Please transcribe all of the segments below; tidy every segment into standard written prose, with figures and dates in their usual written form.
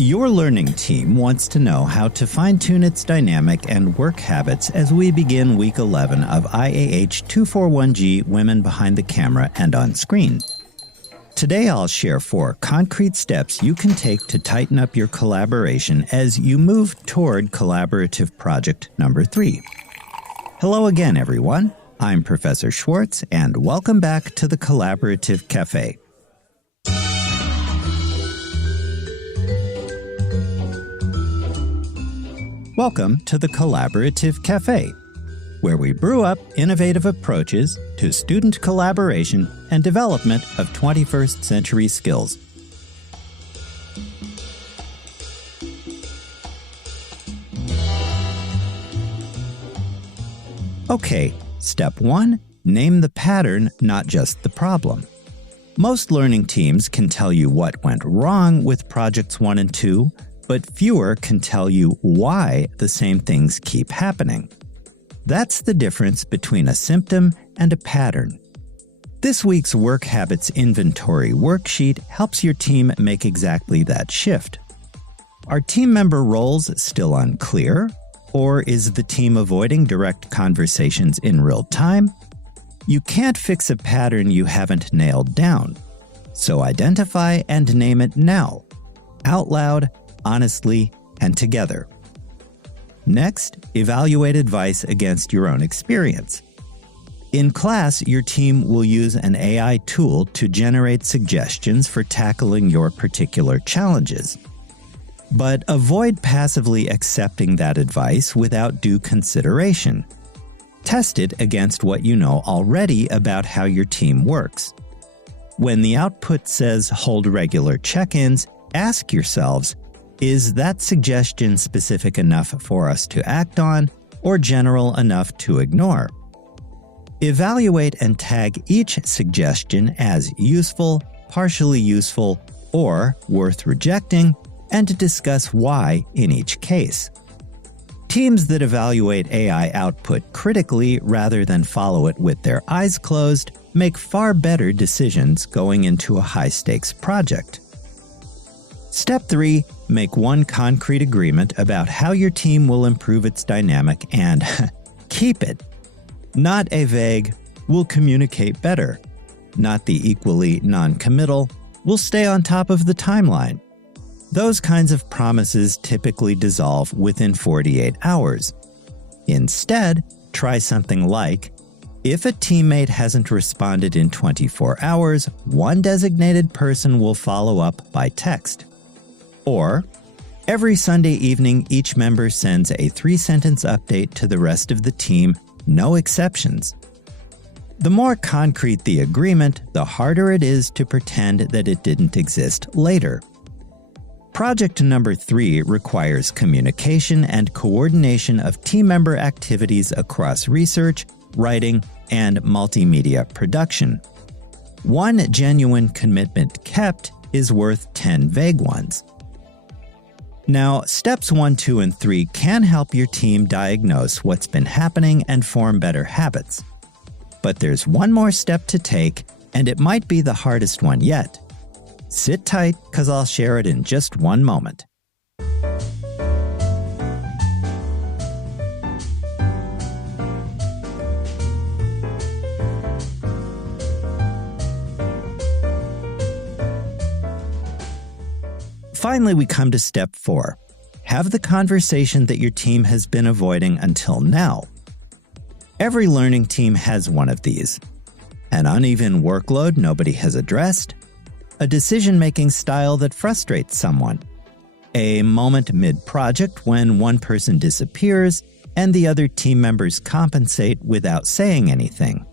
Your learning team wants to know how to fine-tune its dynamic and work habits as we begin Week 11 of IAH241G Women Behind the Camera and Onscreen. Today I'll share 4 concrete steps you can take to tighten up your collaboration as you move toward Collaborative Project number 3. Hello again, everyone. I'm Professor Schwartz, and welcome back to the Collaborative Café. Welcome to the Collaborative Café, where we brew up innovative approaches to student collaboration and development of 21st century skills. Okay, step 1, name the pattern, not just the problem. Most learning teams can tell you what went wrong with projects 1 and 2, but fewer can tell you why the same things keep happening. That's the difference between a symptom and a pattern. This week's Work Habits Inventory worksheet helps your team make exactly that shift. Are team member roles still unclear? Or is the team avoiding direct conversations in real time? You can't fix a pattern you haven't nailed down. So identify and name it now, out loud, honestly, and together. Next, evaluate advice against your own experience. In class, your team will use an AI tool to generate suggestions for tackling your particular challenges. But avoid passively accepting that advice without due consideration. Test it against what you know already about how your team works. When the output says hold regular check-ins, ask yourselves, is that suggestion specific enough for us to act on or general enough to ignore? Evaluate and tag each suggestion as useful, partially useful, or worth rejecting, and discuss why in each case. Teams that evaluate AI output critically rather than follow it with their eyes closed make far better decisions going into a high-stakes project. Step 3, make one concrete agreement about how your team will improve its dynamic and keep it. Not a vague, we'll communicate better. Not the equally non-committal, we'll stay on top of the timeline. Those kinds of promises typically dissolve within 48 hours. Instead, try something like, if a teammate hasn't responded in 24 hours, one designated person will follow up by text. Or, every Sunday evening, each member sends a 3-sentence update to the rest of the team, no exceptions. The more concrete the agreement, the harder it is to pretend that it didn't exist later. Project number 3 requires communication and coordination of team member activities across research, writing, and multimedia production. One genuine commitment kept is worth 10 vague ones. Now, steps 1, 2, and 3 can help your team diagnose what's been happening and form better habits. But there's one more step to take, and it might be the hardest one yet. Sit tight, because I'll share it in just one moment. Finally, we come to step 4. Have the conversation that your team has been avoiding until now. Every learning team has one of these. An uneven workload nobody has addressed, a decision-making style that frustrates someone, a moment mid-project when one person disappears and the other team members compensate without saying anything.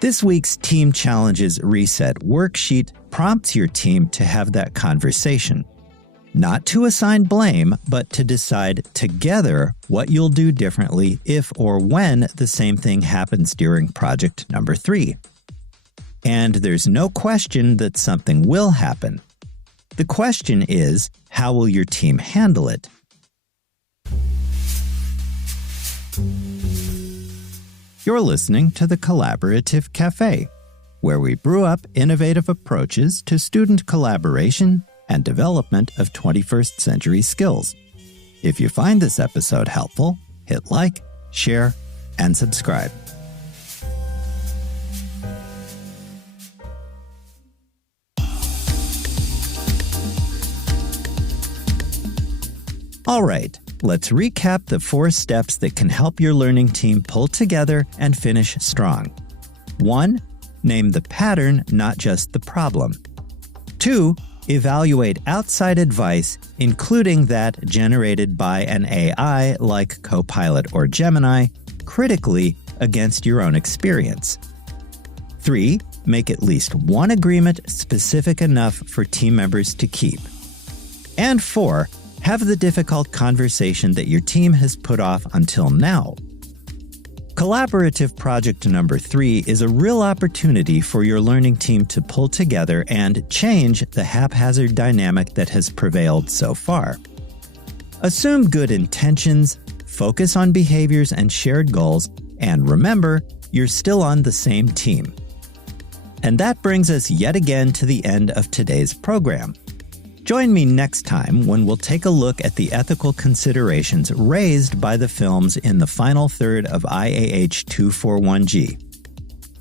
This week's Team Challenges Reset worksheet prompts your team to have that conversation. Not to assign blame, but to decide together what you'll do differently if or when the same thing happens during project number 3. And there's no question that something will happen. The question is, how will your team handle it? You're listening to the Collaborative Café, where we brew up innovative approaches to student collaboration and development of 21st century skills. If you find this episode helpful, hit like, share, and subscribe. All right, let's recap the 4 steps that can help your learning team pull together and finish strong. 1. Name the pattern, not just the problem. 2. Evaluate outside advice, including that generated by an AI like Copilot or Gemini, critically against your own experience. 3. Make at least one agreement specific enough for team members to keep. And 4. Have the difficult conversation that your team has put off until now. Collaborative project number 3 is a real opportunity for your learning team to pull together and change the haphazard dynamic that has prevailed so far. Assume good intentions, focus on behaviors and shared goals, and remember, you're still on the same team. And that brings us yet again to the end of today's program. Join me next time when we'll take a look at the ethical considerations raised by the films in the final third of IAH241G.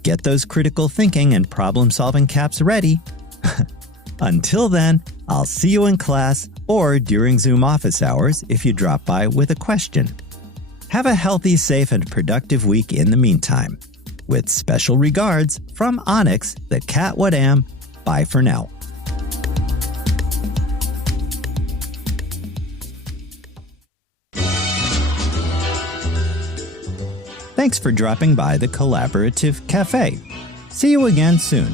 Get those critical thinking and problem-solving caps ready. Until then, I'll see you in class or during Zoom office hours if you drop by with a question. Have a healthy, safe, and productive week in the meantime. With special regards from Onyx, the cat what am. Bye for now. Thanks for dropping by the Collaborative Café. See you again soon.